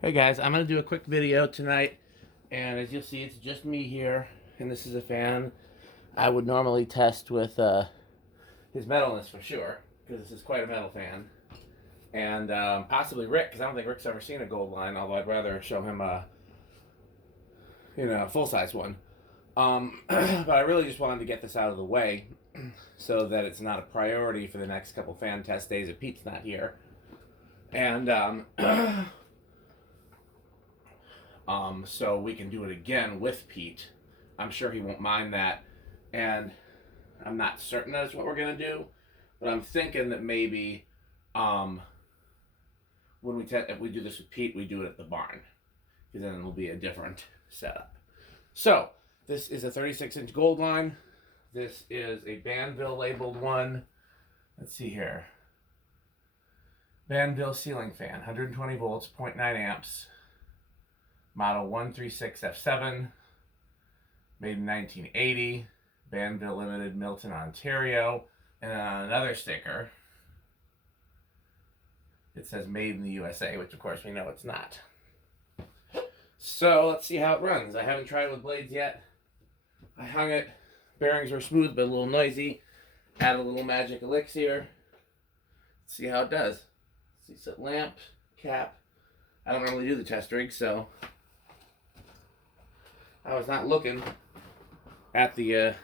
Hey guys, I'm going to do a quick video tonight, and as you'll see, it's just me here, and this is a fan I would normally test with his metalness for sure, because this is quite a metal fan, and possibly Rick, because I don't think Rick's ever seen a gold line, although I'd rather show him a full-size one. But I really just wanted to get this out of the way so that it's not a priority for the next couple fan test days if Pete's not here. And so we can do it again with Pete. I'm sure he won't mind that. And I'm not certain that's what we're going to do, but I'm thinking that maybe if we do this with Pete, we do it at the barn, because then it'll be a different setup. So this is a 36-inch gold line. This is a Banvil labeled one. Let's see here. Banvil ceiling fan, 120 volts, 0.9 amps. Model 136F-7, made in 1980. Banvil Limited, Milton, Ontario. And then on another sticker, it says made in the USA, which of course we know it's not. So let's see how it runs. I haven't tried it with blades yet. I hung it. Bearings were smooth but a little noisy. Add a little magic elixir. Let's see how it does. See, set lamp, cap. I don't normally do the test rig, so I was not looking at the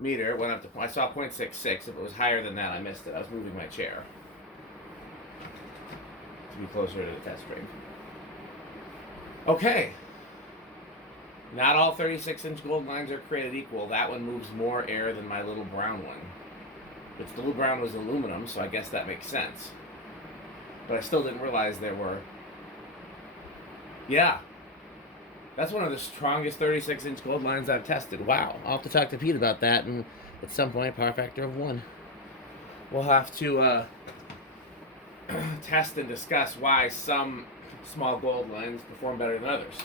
meter. It went up to, I saw 0.66. If it was higher than that, I missed it. I was moving my chair to be closer to the test rig. Okay. Not all 36-inch gold lines are created equal. That one moves more air than my little brown one. Which the little brown was aluminum, so I guess that makes sense. But I still didn't realize there were... Yeah. That's one of the strongest 36-inch gold lines I've tested. Wow. I'll have to talk to Pete about that, and at some point, power factor of 1. We'll have to test and discuss why some small gold lines perform better than others.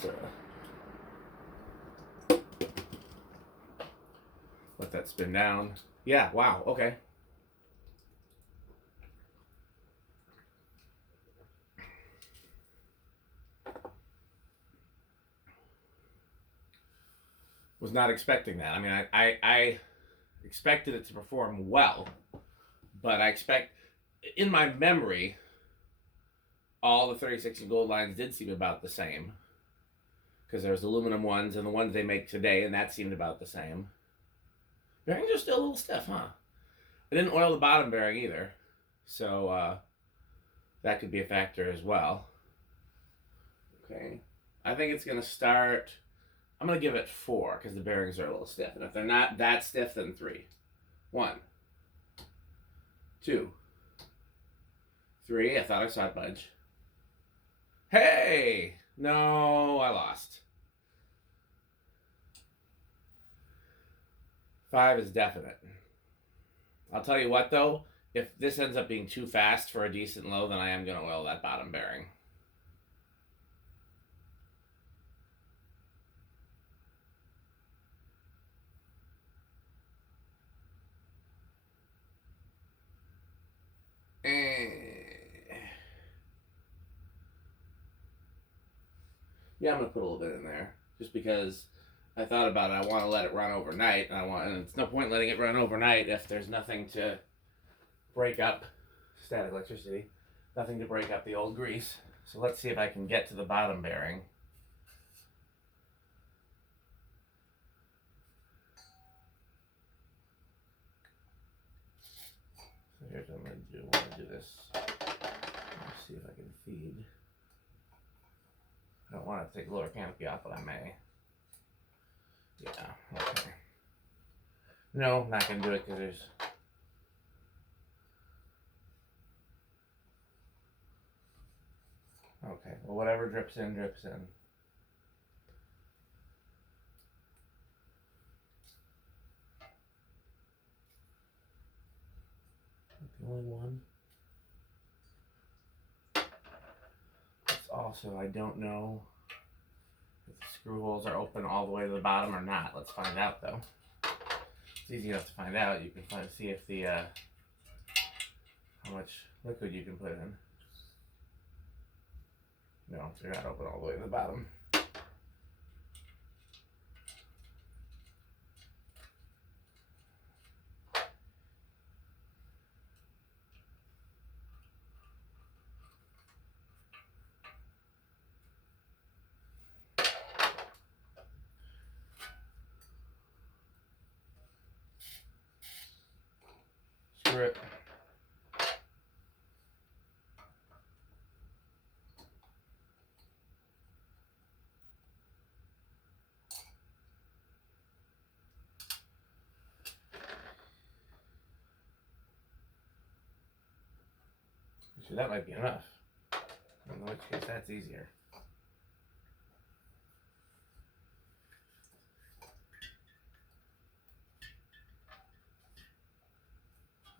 So, let that spin down. Yeah, wow, okay. Was not expecting that. I mean, I expected it to perform well, but I expect, in my memory, all the 36 and gold lines did seem about the same, because there's aluminum ones and the ones they make today, and that seemed about the same. Bearings are still a little stiff, huh? I didn't oil the bottom bearing either, so that could be a factor as well. Okay, I think it's going to start... I'm going to give it 4 because the bearings are a little stiff. And if they're not that stiff, then 3. 1, 2, 3. I thought I saw it budge. Hey! No, I lost. 5 is definite. I'll tell you what, though. If this ends up being too fast for a decent low, then I am going to oil that bottom bearing. Yeah, I'm gonna put a little bit in there just because I thought about it. I want to let it run overnight, and it's no point letting it run overnight if there's nothing to break up static electricity, nothing to break up the old grease. So let's see if I can get to the bottom bearing. So here's what I'm gonna do. I'm gonna do this. Let's see if I can feed. I don't want to take the lower canopy off, but I may. Yeah, okay. No, I'm not going to do it because there's... Okay, well, whatever drips in, drips in. The only one. Also, I don't know if the screw holes are open all the way to the bottom or not. Let's find out, though. It's easy enough to find out. You can see if the how much liquid you can put in. No, so you're not open all the way to the bottom. Screw it. So that might be enough. In which case, that's easier.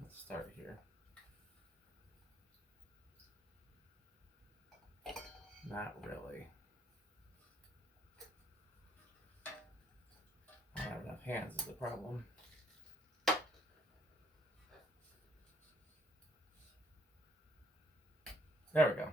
Let's start here. Not really. I don't have enough hands is the problem. There we go.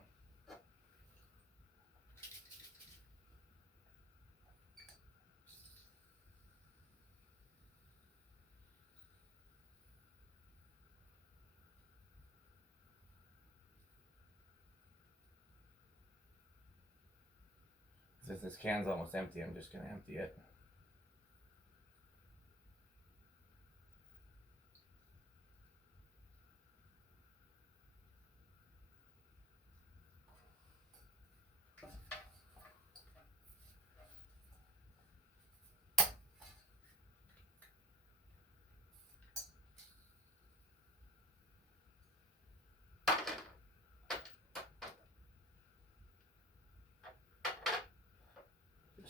Since this can's almost empty, I'm just going to empty it.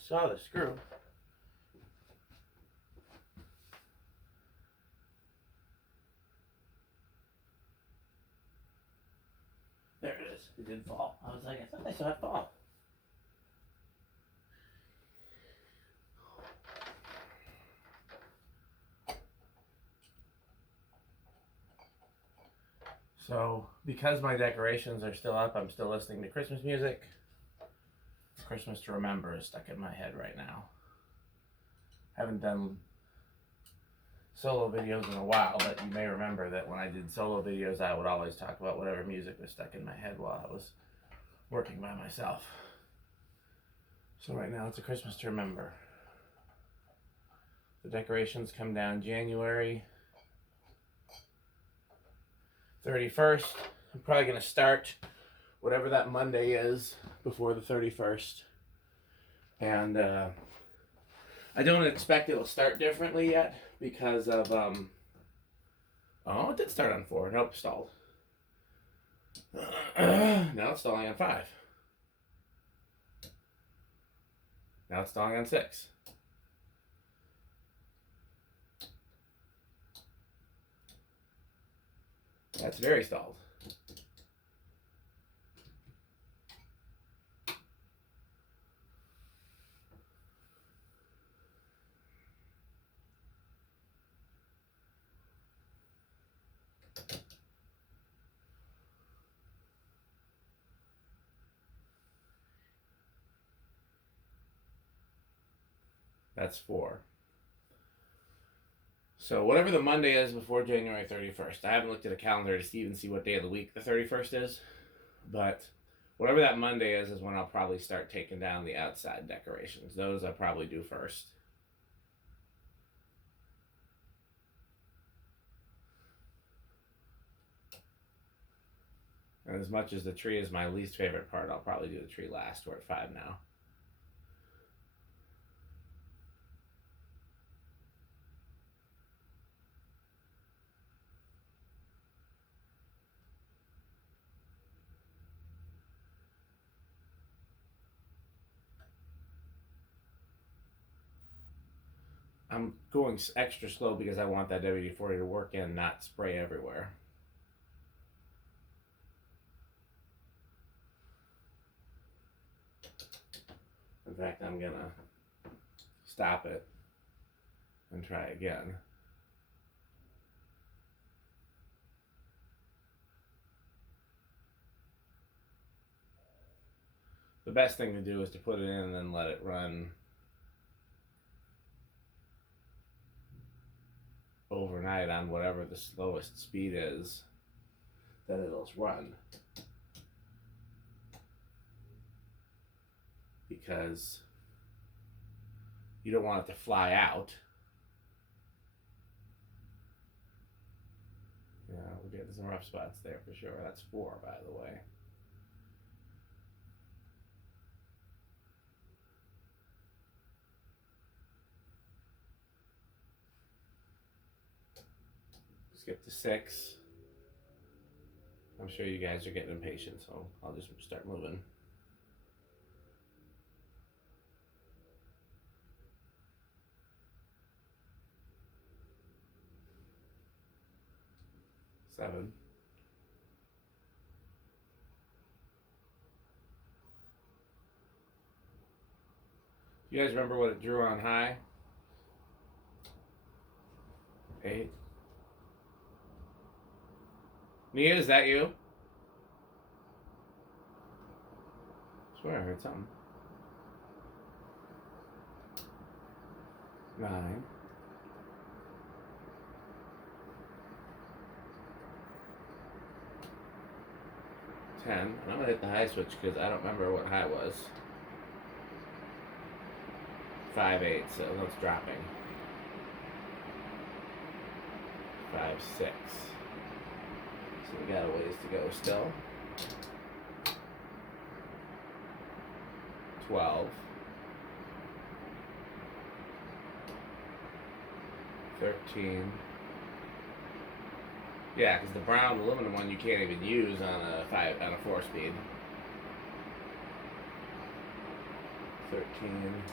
Saw the screw. There it is. It did fall. I was like, I thought I saw it fall. So, because my decorations are still up, I'm still listening to Christmas music. Christmas to Remember is stuck in my head right now. Haven't done solo videos in a while, but you may remember that when I did solo videos, I would always talk about whatever music was stuck in my head while I was working by myself. So right now it's a Christmas to Remember. The decorations come down January 31st. I'm probably going to start whatever that Monday is before the 31st. And I don't expect it'll start differently yet because of, oh, it did start on 4. Nope, stalled. Now it's stalling on 5. Now it's stalling on 6. That's very stalled. That's 4. So whatever the Monday is before January 31st, I haven't looked at a calendar to even see what day of the week the 31st is, but whatever that Monday is when I'll probably start taking down the outside decorations. Those I'll probably do first. And as much as the tree is my least favorite part, I'll probably do the tree last. We're at 5 now. I'm going extra slow because I want that WD-40 to work in, not spray everywhere. In fact, I'm gonna stop it and try again. the best thing to do is to put it in and then let it run overnight on whatever the slowest speed is that it'll run. Because you don't want it to fly out. Yeah, we're getting some rough spots there for sure. That's 4, by the way. Skip to 6. I'm sure you guys are getting impatient, so I'll just start moving. Seven. You guys remember what it drew on high? 8. Nia, is that you? I swear I heard something. 9. 10. And I'm gonna hit the high switch because I don't remember what high was. 5, 8, so that's dropping. 5, 6. So we got a ways to go still. 12. 13. Yeah, because the brown aluminum one you can't even use on a 4-speed. 13.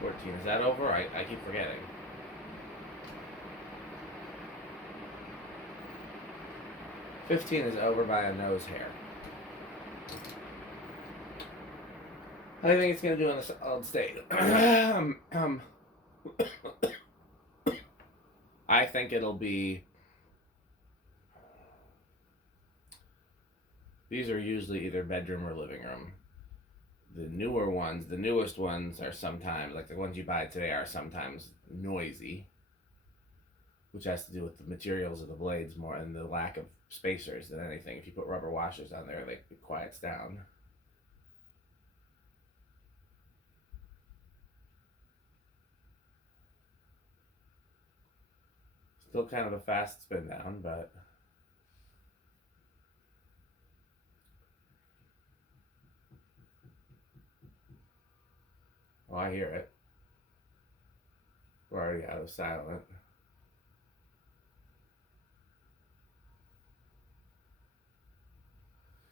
14. Is that over? I keep forgetting. 15 is over by a nose hair. How do you think it's going to do in the solid state? I think it'll be... These are usually either bedroom or living room. The newer ones, the newest ones are sometimes, like the ones you buy today, are sometimes noisy, which has to do with the materials of the blades more and the lack of spacers than anything. If you put rubber washers on there, it quiets down. Still kind of a fast spin down, but... Oh, I hear it. We're already out of silent.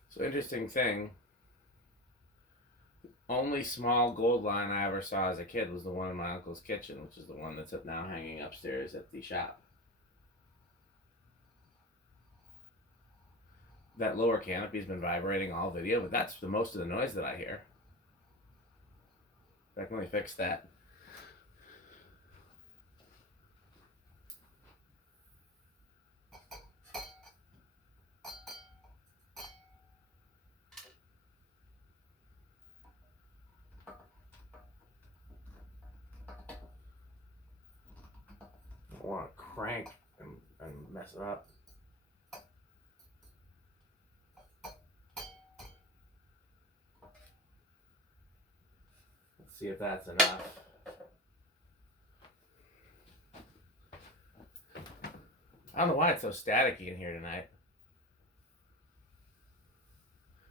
So interesting thing, the only small gold line I ever saw as a kid was the one in my uncle's kitchen, which is the one that's now hanging upstairs at the shop. That lower canopy's been vibrating all video, but that's the most of the noise that I hear. I can only fix that. I don't want to crank and mess it up. Let's see if that's enough. I don't know why it's so staticky in here tonight.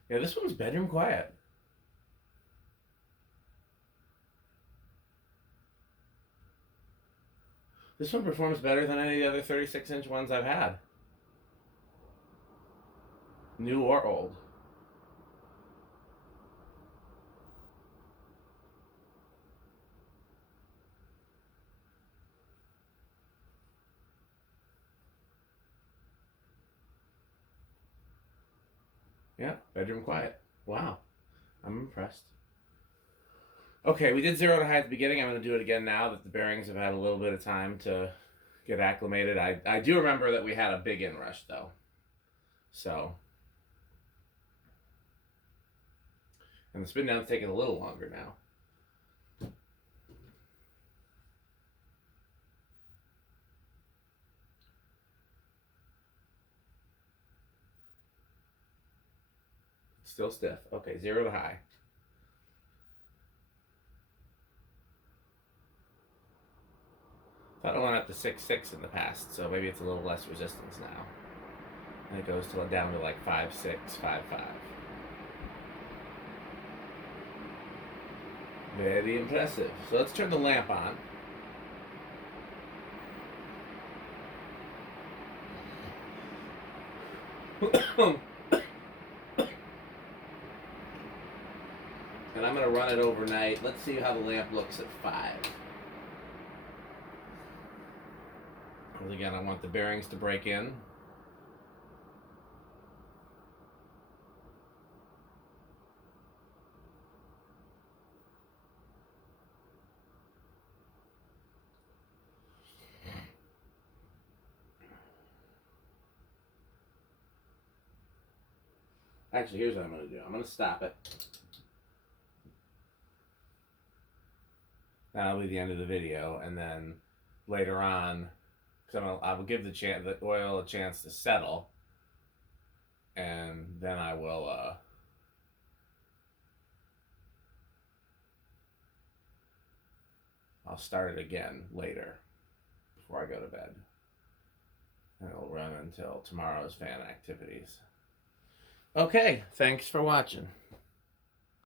Yeah, this one's bedroom quiet. This one performs better than any of the other 36-inch ones I've had. New or old. Yeah, bedroom quiet. Wow. I'm impressed. Okay, we did 0 to high at the beginning. I'm going to do it again now that the bearings have had a little bit of time to get acclimated. I do remember that we had a big inrush, though. So... And the spin down's taking a little longer now. Still stiff. Okay, 0 to high. Thought I went up to 6.6 in the past, so maybe it's a little less resistance now. And it goes down to like 5.6, 5.5. Very impressive. So let's turn the lamp on. And I'm going to run it overnight. Let's see how the lamp looks at 5. Because again, I want the bearings to break in. Actually, here's what I'm going to do. I'm going to stop it. That'll be the end of the video, and then later on, because I will give the oil a chance to settle, and then I will I'll start it again later before I go to bed, and it'll run until tomorrow's fan activities. Okay, thanks for watching.